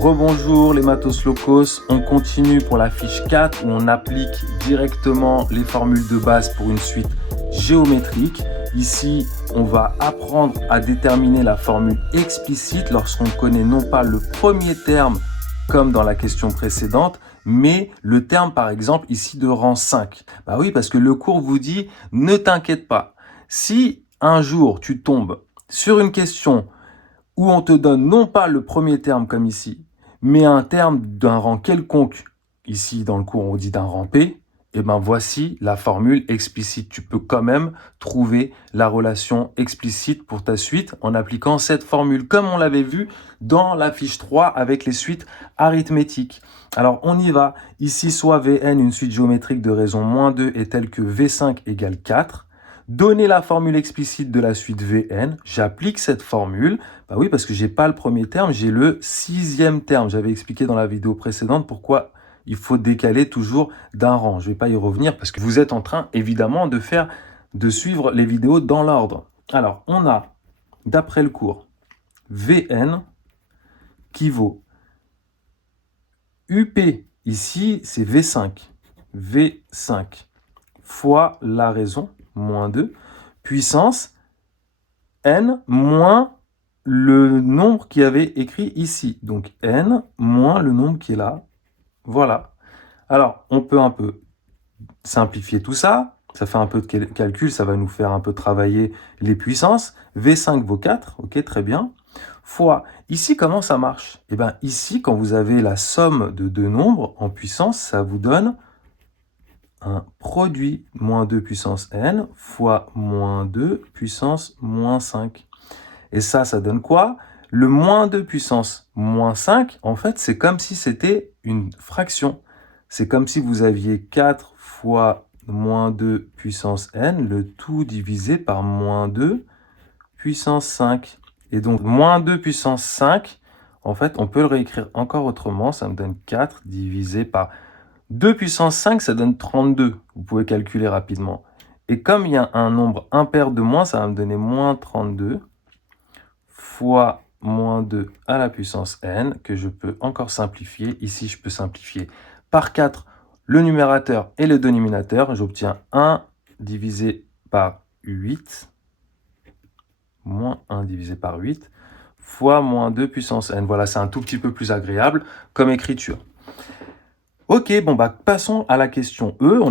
Rebonjour les matos locos, on continue pour la fiche 4 où on applique directement les formules de base pour une suite géométrique. Ici, on va apprendre à déterminer la formule explicite lorsqu'on connaît non pas le premier terme comme dans la question précédente, mais le terme par exemple ici de rang 5. Bah oui, parce que le cours vous dit ne t'inquiète pas. Si un jour tu tombes sur une question où on te donne non pas le premier terme comme ici, mais un terme d'un rang quelconque, ici dans le cours on dit d'un rang P, et ben voici la formule explicite. Tu peux quand même trouver la relation explicite pour ta suite en appliquant cette formule, comme on l'avait vu dans la fiche 3 avec les suites arithmétiques. Alors on y va. Ici, soit Vn, une suite géométrique de raison -2 est telle que V5 égale 4. Donner la formule explicite de la suite Vn, j'applique cette formule. Bah oui, parce que j'ai pas le premier terme, j'ai le sixième terme. J'avais expliqué dans la vidéo précédente pourquoi il faut décaler toujours d'un rang. Je vais pas y revenir parce que vous êtes en train, évidemment, de suivre les vidéos dans l'ordre. Alors, on a, d'après le cours, Vn qui vaut UP, ici, c'est V5. V5 fois la raison, -2, puissance n moins le nombre qui avait écrit ici. Donc n moins le nombre qui est là. Voilà. Alors, on peut un peu simplifier tout ça. Ça fait un peu de calcul, ça va nous faire un peu travailler les puissances. V5 vaut 4, ok, très bien. Fois, ici, comment ça marche? Eh bien, ici, quand vous avez la somme de deux nombres en puissance, ça vous donne un produit -2 puissance n fois -2 puissance -5. Et ça donne quoi? Le -2 puissance -5, en fait, c'est comme si c'était une fraction. C'est comme si vous aviez 4 fois -2 puissance n, le tout divisé par -2 puissance 5. Et donc, -2 puissance 5, en fait, on peut le réécrire encore autrement. Ça me donne 4 divisé par 2 puissance 5, ça donne 32. Vous pouvez calculer rapidement. Et comme il y a un nombre impair de moins, ça va me donner -32 fois -2 à la puissance n, que je peux encore simplifier. Ici, je peux simplifier par 4 le numérateur et le dénominateur. J'obtiens 1 divisé par 8, moins 1 divisé par 8, fois -2 puissance n. Voilà, c'est un tout petit peu plus agréable comme écriture. Ok, bon bah passons à la question E.